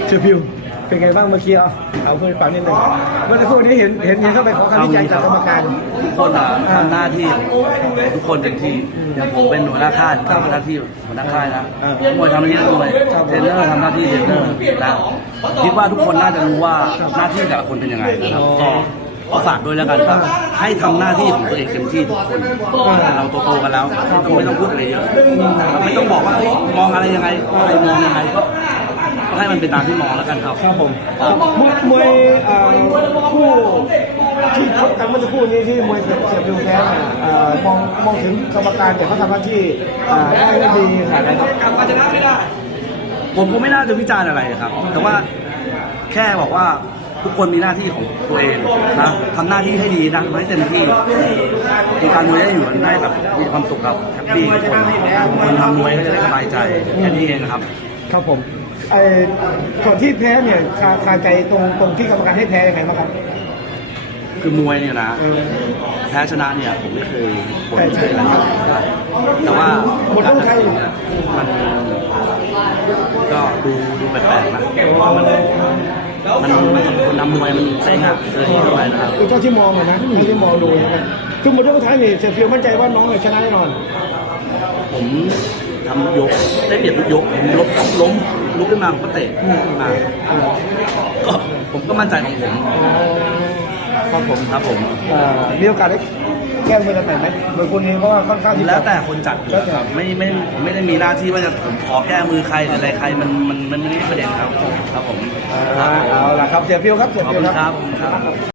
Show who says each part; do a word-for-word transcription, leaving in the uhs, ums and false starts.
Speaker 1: ชื่อพิวเป็นไงบ้างเมื่อกี้เอาเอาเพื่อนฟังนิดหนึ่งเมื่อสักครู่นี้เห็นเห็นเห็นเข้าไปขอคำวิจัยจากกรรมการ
Speaker 2: ทุกคนทำหน้าที่ทุกคนเต็มที่อย่างผมเป็นหัวหน้าค่ายทำหน้าที่หัวหน้าค่ายนะมวยทำหน้าที่นักมวยเทรนเนอร์ทำหน้าที่เทรนเนอร์นะคิดว่าทุกคนน่าจะรู้ว่าหน้าที่แต่ละคนเป็นยังไงนะครับก็ขอฝากด้วยแล้วกันครับให้ทำหน้าที่ของตัวเองเต็มที่ทุกคนเราโตๆกันแล้วไม่ต้องพูดอะไรเยอะไม่ต้องบอกว่าเฮ้ยมองอะไรยังไงใครมองยังไงก็ก็ให้มันเป็นตามที่มองแล้วกันครับ
Speaker 1: ครับผมมวยมวยคู่ที่ชกกันเมื่อสักครู่นี้ที่มวยเสียบดูแพ้มองมองถึงกรรมการแต่เขาทำหน้าที่ได้ดีขนาดไหนครับกรรมการชนะไม่ได้
Speaker 2: ผมก็ไม่น่าจะวิจารณ์อะไรครับ แต่ว่าแค่บอกว่าทุกคนมีหน้าที่ของตัวเองนะทำหน้าที่ให้ดีนะให้เต็มที่มีการมวยได้อยู่กันได้แบบมีความสุขครับแฮปปี้ทุกคนคนทำมวยก็จะได้สบายใจแค่นี้เองครับ
Speaker 1: ครับผมไอ้ส่วนที่แพ้เนี่ยคาคาใจตรงตรงที่กรรมการให้แพ้ยังไงบ้างครับ
Speaker 2: คือมวยเนี่ยนะแพ้ชนะเนี่ยผมไม่เคยบ่นไม่เคยอะไรแต่ว่าการตัดสินเนี่ยมันก็ดูดูแปลกๆนะเพราะว่ามันมันมันคนทำมวยมันเซ็งอ่ะเจอที่เข้าไปนะครับ
Speaker 1: คือเท่าที่มองนะเท่าที่มองดูนะครับคือหมดเรื่องท้ายนี่เสียเพียวมั่นใจว่าน้องชนะแน่นอน
Speaker 2: ผมทำยกได้เปรียบทุกยกผมล้มล้มลุกขึ้นมาผมก็เตะมาก็ผมก็มั่นใจของผม
Speaker 1: ครับผม
Speaker 2: ครับผม
Speaker 1: มีโอกาสได้แก้มือกันไหมโดยคนนี้เพราะว่าค่อนข้างที่
Speaker 2: แล้วแต่คนจัดครับไม่ไม่ผมไม่ได้มีหน้าที่ว่าจะผมขอแก้มือใครหรืออะไรใครมันมันมันไม่ได้ประเด็นครับครับผม
Speaker 1: เอาล่ะครับเสียเพียวครับเสียเพียว
Speaker 2: ครับ